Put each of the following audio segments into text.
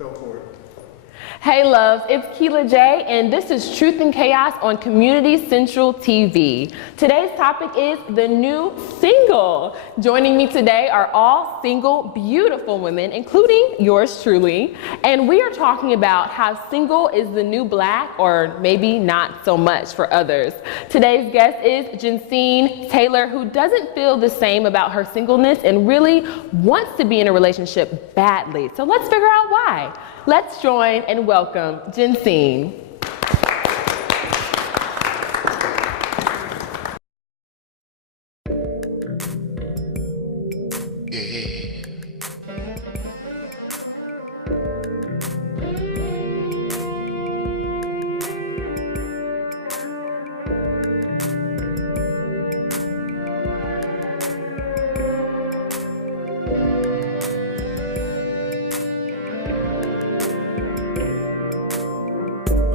Go for it. Hey loves, it's Keilah J, and this is Truth and Chaos on Community Central TV. Today's topic is the new single. Joining me today are all single, beautiful women, including yours truly, and we are talking about how single is the new black, or maybe not so much for others. Today's guest is Jensine Taylor, who doesn't feel the same about her singleness and really wants to be in a relationship badly. So let's figure out why. Let's join and welcome Jensine.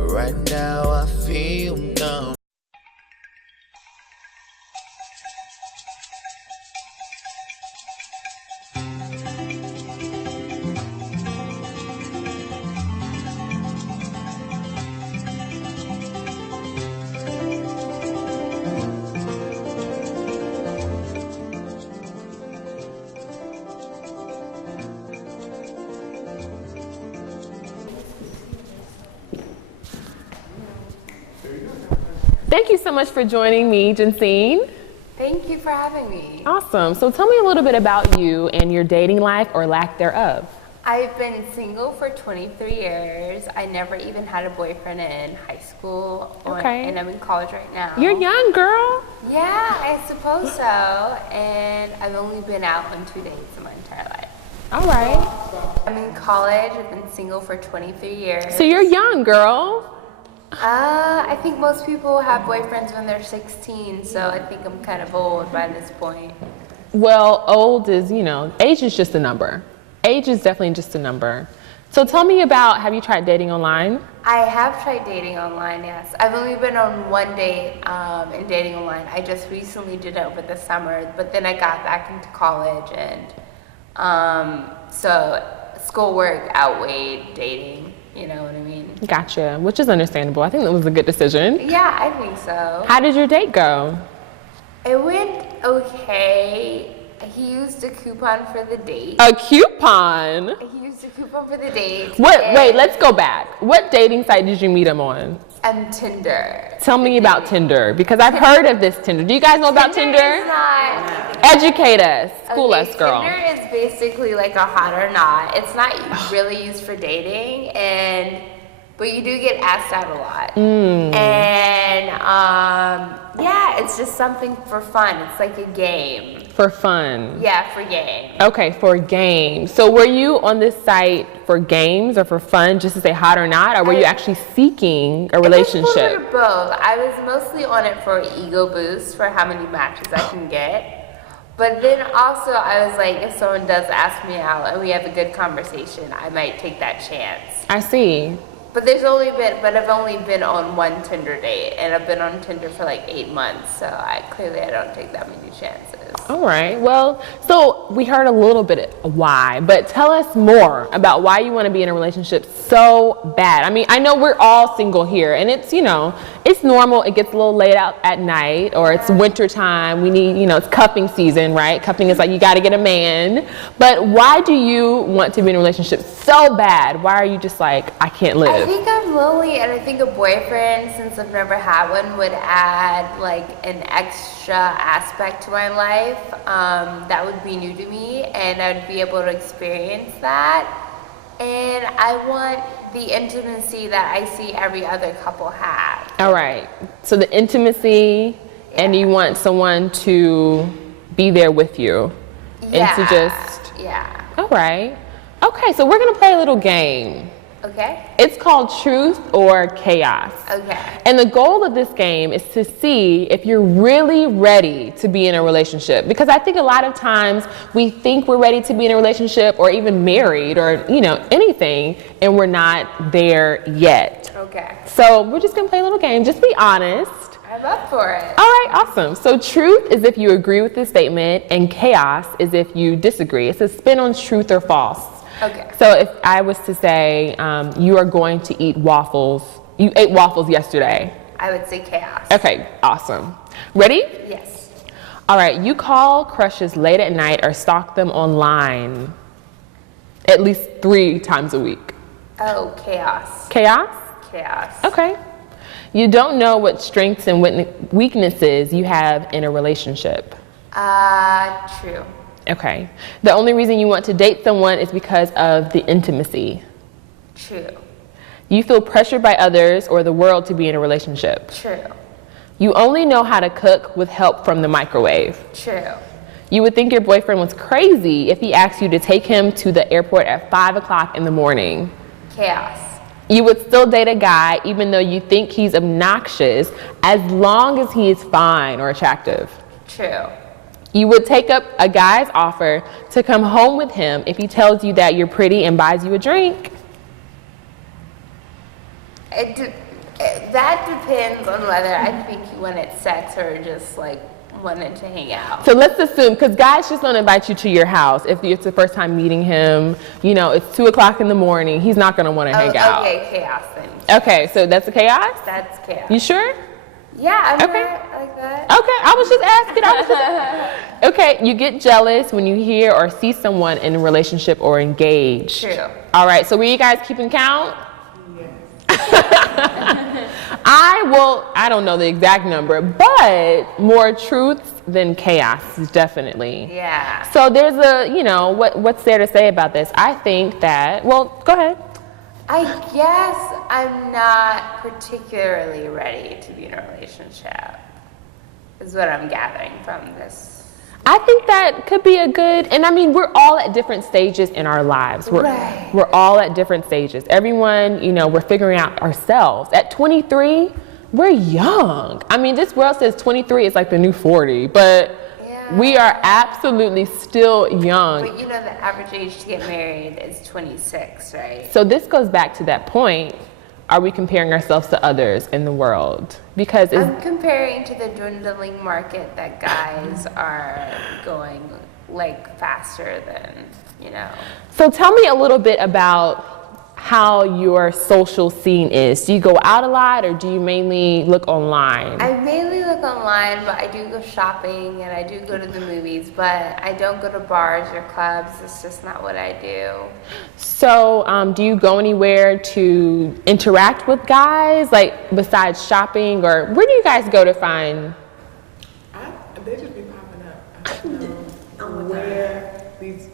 Right now I feel numb. Thank you so much for joining me, Jensine. Thank you for having me. Awesome. So tell me a little bit about you and your dating life or lack thereof. I've been single for 23 years. I never even had a boyfriend in high school, and I'm in college right now. You're young, girl. Yeah, I suppose so. And I've only been out on 2 dates in my entire life. All right. I'm in college. I've been single for 23 years. So you're young, girl. I think most people have boyfriends when they're 16, so I think I'm kind of old by this point. Well, old is, age is just a number. Age is definitely just a number. So tell me about, have you tried dating online? I have tried dating online, yes. I've only been on one date in dating online. I just recently did it over the summer, but then I got back into college, and so schoolwork outweighed dating. You know what I mean? Gotcha, which is understandable. I think that was a good decision. Yeah, I think so. How did your date go? It went okay. He used a coupon for the date. A coupon? He used a coupon for the date. Wait, let's go back. What dating site did you meet him on? Tinder. Tell me about Tinder, because I've heard of this Tinder. Do you guys know about Tinder? Is not. Educate us. School us, girl. Tinder is basically like a hot or not. It's not really used for dating, but you do get asked out a lot. And yeah, it's just something for fun. It's like a game. For fun? Yeah, for games. Okay, for games. So were you on this site for games or for fun, just to say hot or not, or were you actually seeking a relationship? It was a little bit of both. I was mostly on it for an ego boost, for how many matches I can get. But then also I was like, if someone does ask me out and we have a good conversation, I might take that chance. I see. But I've only been on one Tinder date, and I've been on Tinder for like 8 months, so I don't take that many chances. All right, well, so we heard a little bit why, but tell us more about why you want to be in a relationship so bad. I mean, I know we're all single here, and it's, it's normal. It gets a little late out at night, or it's winter time. We need, it's cuffing season, right? Cuffing is like you got to get a man. But why do you want to be in a relationship so bad? Why are you just like, I can't live? I think I'm lonely, and I think a boyfriend, since I've never had one, would add like an extra aspect to my life that would be new to me, and I'd be able to experience that. And I want the intimacy that I see every other couple have. All right, so the intimacy, and you want someone to be there with you, and to just all right. Okay, so we're gonna play a little game. Okay. It's called Truth or Chaos. Okay. And the goal of this game is to see if you're really ready to be in a relationship. Because I think a lot of times we think we're ready to be in a relationship or even married or, anything, and we're not there yet. Okay. So we're just gonna play a little game. Just be honest. I'm up for it. All right, awesome. So truth is if you agree with the statement, and chaos is if you disagree. It's a spin on truth or false. Okay. So if I was to say you are going to eat waffles, you ate waffles yesterday. I would say chaos. Okay, awesome. Ready? Yes. All right, you call crushes late at night or stalk them online at least 3 times a week. Oh, chaos. Chaos? Chaos. Okay. You don't know what strengths and weaknesses you have in a relationship. True. Okay. The only reason you want to date someone is because of the intimacy. True. You feel pressured by others or the world to be in a relationship. True. You only know how to cook with help from the microwave. True. You would think your boyfriend was crazy if he asked you to take him to the airport at 5 o'clock in the morning. Chaos. You would still date a guy even though you think he's obnoxious as long as he is fine or attractive. True. You would take up a guy's offer to come home with him if he tells you that you're pretty and buys you a drink. That depends on whether I think you wanted sex or just like wanted to hang out. So let's assume, because guys just don't invite you to your house if it's the first time meeting him, you know, it's 2 o'clock in the morning, he's not going to want to hang out. Okay, chaos then. Okay, so that's a chaos? That's chaos. You sure? Yeah, I'm Okay. right like that. Okay, I was just asking. Okay, you get jealous when you hear or see someone in a relationship or engaged. True. All right, so were you guys keeping count? I don't know the exact number, but more truths than chaos, definitely. Yeah. So there's what's there to say about this? I think that, well, go ahead. I guess I'm not particularly ready to be in a relationship, is what I'm gathering from this. I think that could be a good, and I mean, we're all at different stages in our lives. Right. We're all at different stages. Everyone, we're figuring out ourselves. At 23, we're young. I mean, this world says 23 is like the new 40, but we are absolutely still young. But the average age to get married is 26, right? So this goes back to that point. Are we comparing ourselves to others in the world? Because I'm comparing to the dwindling market that guys are going like faster than, So tell me a little bit about how your social scene is. Do you go out a lot or do you mainly look online? I mainly look online, but I do go shopping and I do go to the movies, but I don't go to bars or clubs. It's just not what I do. So do you go anywhere to interact with guys, like besides shopping, or where do you guys go to find? They just be popping up. I don't know where these,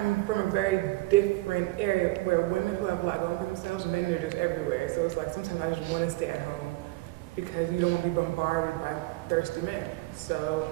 I'm from a very different area where women who have a lot going for themselves, men are just everywhere. So it's like sometimes I just want to stay at home because you don't want to be bombarded by thirsty men. So,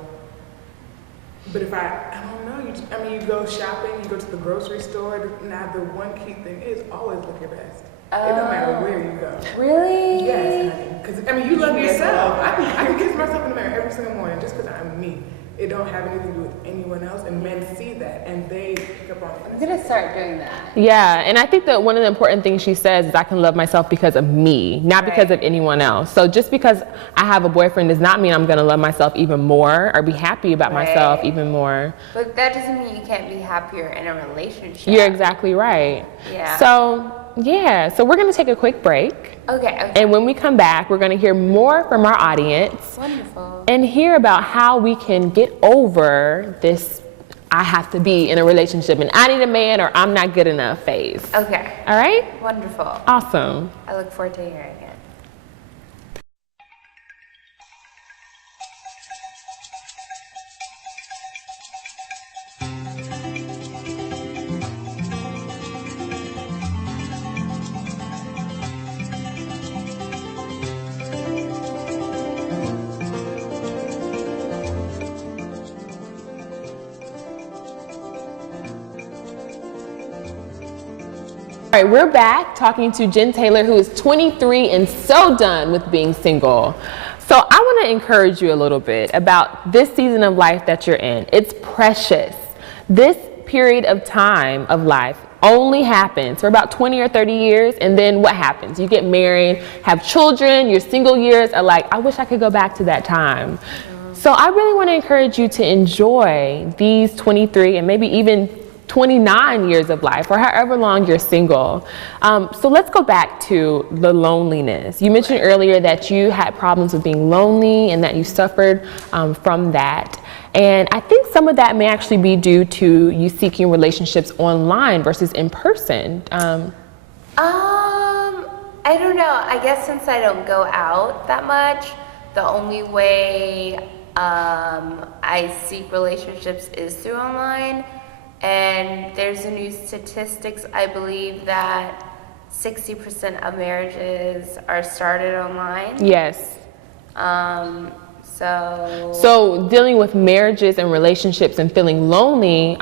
but if I don't know, you go shopping, you go to the grocery store. Now the one key thing is always look your best. It don't matter where you go. Really? Yes, honey. Because you love yourself. I can kiss myself in the mirror every single morning just because I'm me. It don't have anything to do with anyone else, and men see that, and they pick up on it. I'm gonna start doing that. Yeah, and I think that one of the important things she says is I can love myself because of me, not because of anyone else. So just because I have a boyfriend does not mean I'm gonna love myself even more or be happy about myself even more. But that doesn't mean you can't be happier in a relationship. You're exactly right. Yeah. So we're gonna take a quick break. Okay. And when we come back, we're gonna hear more from our audience. Wonderful. And hear about how we can get over this I have to be in a relationship and I need a man or I'm not good enough phase. Okay. All right? Wonderful. Awesome. I look forward to hearing it. All right, we're back talking to Jen Taylor, who is 23 and so done with being single. So I want to encourage you a little bit about this season of life that you're in. It's precious. This period of time of life only happens for about 20 or 30 years, and then what happens? You get married, have children, your single years are like, I wish I could go back to that time. So I really want to encourage you to enjoy these 23 and maybe even 29 years of life, or however long you're single. So let's go back to the loneliness. You mentioned earlier that you had problems with being lonely and that you suffered from that. And I think some of that may actually be due to you seeking relationships online versus in person. I don't know. I guess since I don't go out that much, the only way I seek relationships is through online. And there's a new statistics, I believe, that 60% of marriages are started online. Yes. So dealing with marriages and relationships and feeling lonely,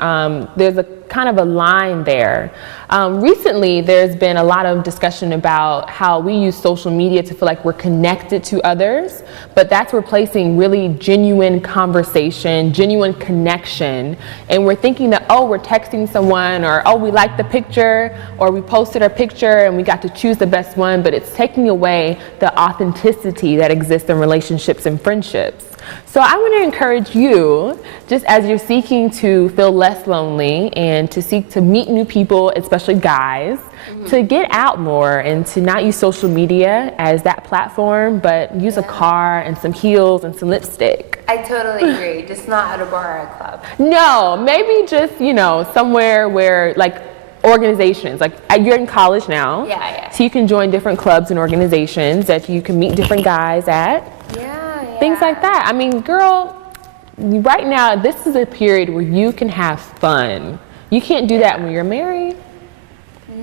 there's a kind of a line there. Recently, there's been a lot of discussion about how we use social media to feel like we're connected to others, but that's replacing really genuine conversation, genuine connection. And we're thinking that, oh, we're texting someone, or oh, we liked the picture, or we posted our picture and we got to choose the best one, but it's taking away the authenticity that exists in relationships and friendships. So I want to encourage you, just as you're seeking to feel less lonely and to seek to meet new people, especially guys, to get out more and to not use social media as that platform, but use a car and some heels and some lipstick. I totally agree. Just not at a bar or a club. No, maybe just, you know, somewhere where, like, organizations, like you're in college now. Yeah. So you can join different clubs and organizations that you can meet different guys at. Things like that. I mean, girl, right now, this is a period where you can have fun. You can't do that when you're married.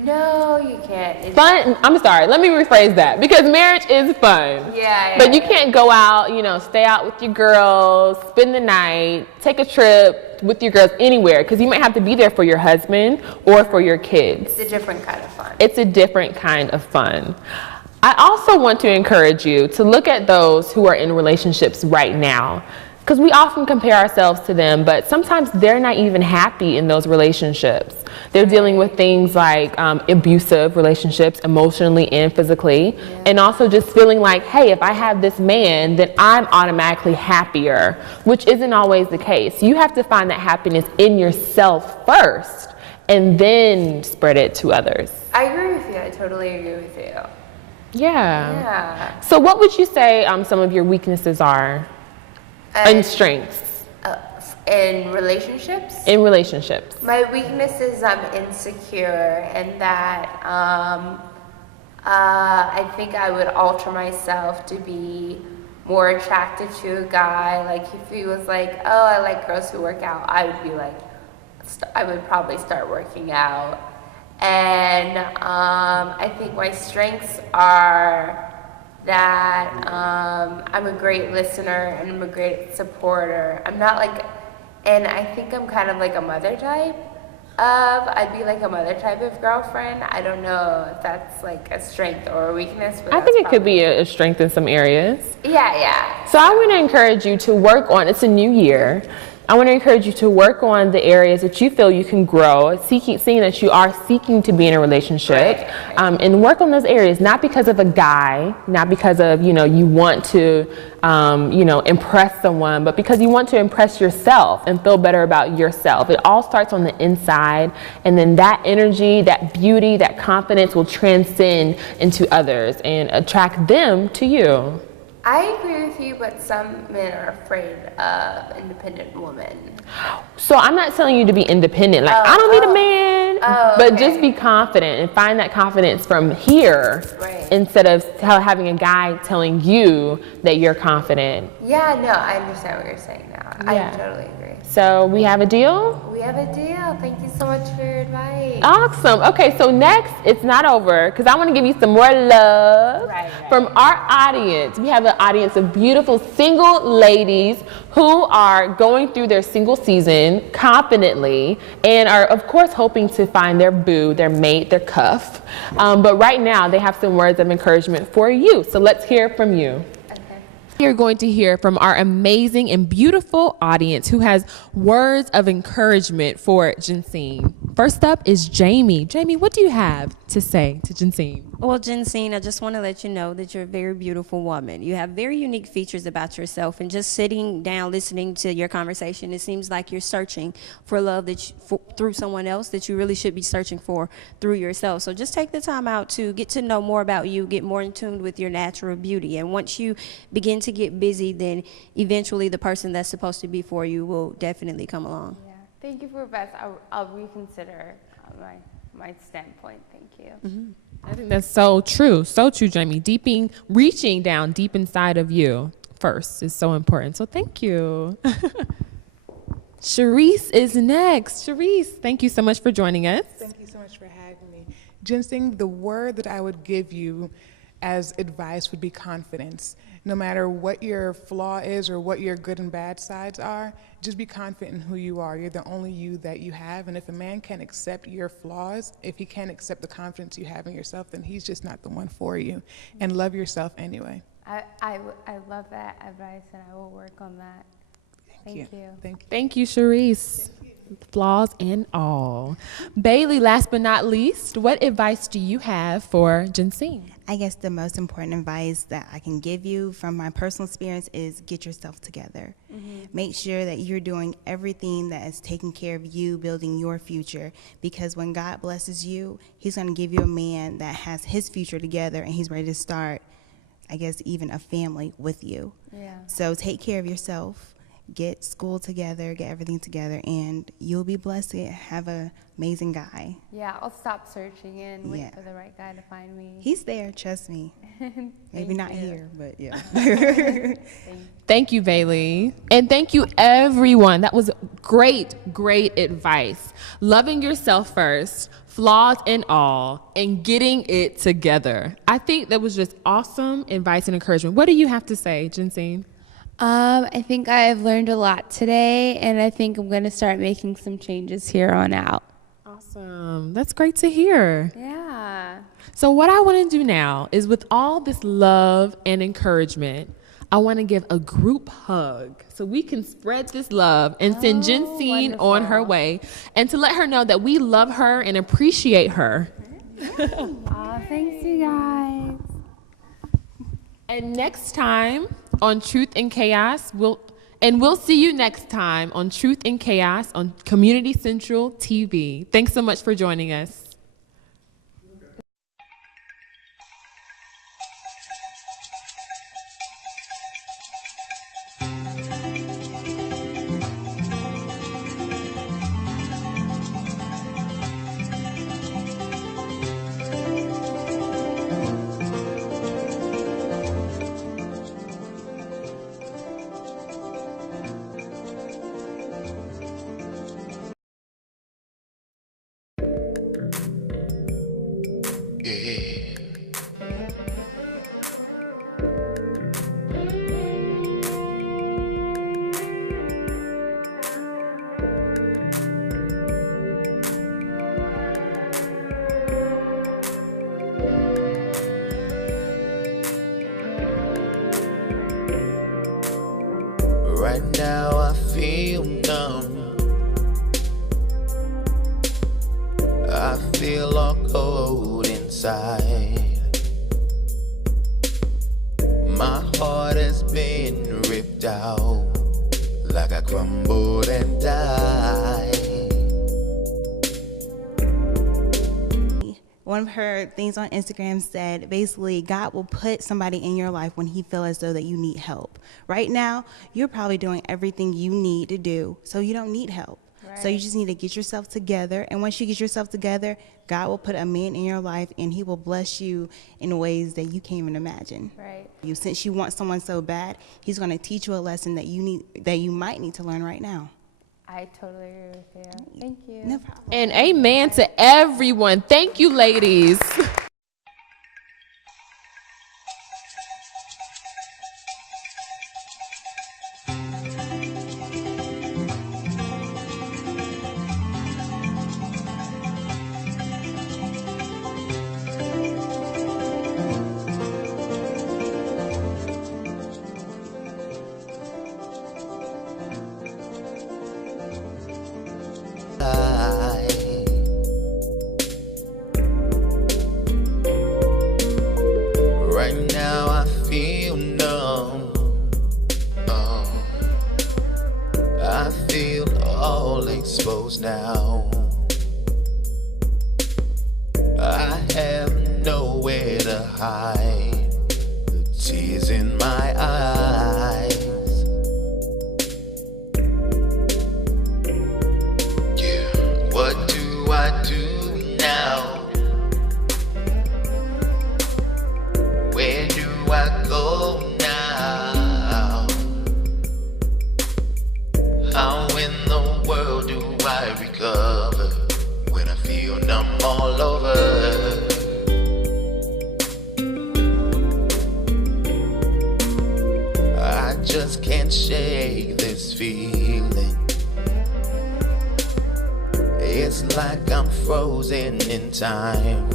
No, you can't. Fun, I'm sorry, let me rephrase that, because marriage is fun. But you can't go out, you know, stay out with your girls, spend the night, take a trip with your girls anywhere, because you might have to be there for your husband or for your kids. It's a different kind of fun. It's a different kind of fun. I also want to encourage you to look at those who are in relationships right now, because we often compare ourselves to them, but sometimes they're not even happy in those relationships. They're dealing with things like abusive relationships, emotionally and physically, and also just feeling like, hey, if I have this man, then I'm automatically happier, which isn't always the case. You have to find that happiness in yourself first, and then spread it to others. I agree with you. I totally agree with you. Yeah. So what would you say some of your weaknesses are and strengths? In relationships? In relationships. My weakness is I'm insecure, and that I think I would alter myself to be more attracted to a guy. Like if he was like, oh, I like girls who work out, I would be like, I would probably start working out. And I think my strengths are that I'm a great listener and I'm a great supporter. I'm not like, and I think I'm kind of like a mother type I'd be like a mother type of girlfriend. I don't know if that's like a strength or a weakness. But I think it could be a strength in some areas. Yeah. So I want to encourage you to work on, it's a new year, I want to encourage you to work on the areas that you feel you can grow, seeing that you are seeking to be in a relationship, and work on those areas, not because of a guy, not because of, you want to, impress someone, but because you want to impress yourself and feel better about yourself. It all starts on the inside, and then that energy, that beauty, that confidence will transcend into others and attract them to you. I agree with you, but some men are afraid of independent women. So I'm not telling you to be independent. Like, I don't need a man, but just be confident and find that confidence from here instead of having a guy telling you that you're confident. Yeah, no, I understand what you're saying now. I totally agree. So we have a deal? We have a deal. Thank you so much for your advice. Awesome. Okay, so next, it's not over, because I want to give you some more love from our audience. We have an audience of beautiful single ladies who are going through their single season confidently and are, of course, hoping to find their boo, their mate, their cuff. But right now, they have some words of encouragement for you. So let's hear from you. You're going to hear from our amazing and beautiful audience who has words of encouragement for Jensine. First up is Jamie. Jamie, what do you have to say to Jensine? Well, Jensine, I just want to let you know that you're a very beautiful woman. You have very unique features about yourself, and just sitting down, listening to your conversation, it seems like you're searching for love through someone else that you really should be searching for through yourself. So just take the time out to get to know more about you, get more in tune with your natural beauty. And once you begin to get busy, then eventually the person that's supposed to be for you will definitely come along. Yeah. Thank you for advice. I'll reconsider my standpoint. Thank you. Mm-hmm. I think that's so true, Jamie. Reaching down deep inside of you first is so important. So thank you. Sharice is next. Sharice, thank you so much for joining us. Thank you so much for having me. Ginseng, the word that I would give you as advice would be confidence. No matter what your flaw is or what your good and bad sides are, just be confident in who you are. You're the only you that you have. And if a man can't accept your flaws, if he can't accept the confidence you have in yourself, then he's just not the one for you. And love yourself anyway. I love that advice, and I will work on that. Thank you. Thank you, Sharice. Flaws and all. Bailey, last but not least, what advice do you have for Jensine? I guess the most important advice that I can give you from my personal experience is get yourself together. Mm-hmm. Make sure that you're doing everything that is taking care of you, building your future, because when God blesses you, he's going to give you a man that has his future together, and he's ready to start, I guess, even a family with you. Yeah. So take care of yourself. Get school together, get everything together, and you'll be blessed to have an amazing guy. Yeah, I'll stop searching and wait for the right guy to find me. He's there, trust me. Maybe not here, but yeah. Thank you, Bailey. And thank you, everyone. That was great advice. Loving yourself first, flaws and all, and getting it together. I think that was just awesome advice and encouragement. What do you have to say, Jensine? I think I've learned a lot today, and I think I'm going to start making some changes here on out. Awesome. That's great to hear. Yeah. So what I want to do now is, with all this love and encouragement, I want to give a group hug so we can spread this love and send Jensine on her way, and to let her know that we love her and appreciate her. Thanks, you guys. And next time on Truth and Chaos, we'll see you next time on Truth and Chaos on Community Central TV. Thanks so much for joining us. Right now I feel numb. I feel all cold inside. My heart has been ripped out, like I crumbled and died. One of her things on Instagram said, basically, God will put somebody in your life when he feels as though that you need help. Right now, you're probably doing everything you need to do, so you don't need help. Right. So you just need to get yourself together, and once you get yourself together, God will put a man in your life, and he will bless you in ways that you can't even imagine. Right. Since you want someone so bad, he's going to teach you a lesson that you might need to learn right now. I totally agree with you. Thank you. No problem. And amen to everyone. Thank you, ladies. hide the tears in my eyes. Yeah, what do I do now? Where do I go now? How in the world do I recover when I feel numb all over? I just can't shake this feeling. It's like I'm frozen in time.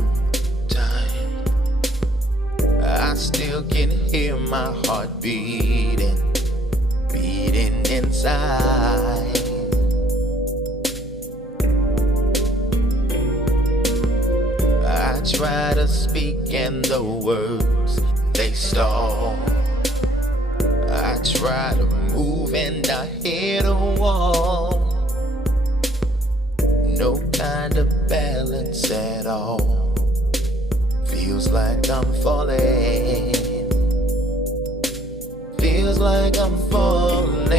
I still can hear my heart beating inside. I try to speak and the words, they stall. I try to move and I hit a wall. No kind of balance at all. Feels like I'm falling. Feels like I'm falling.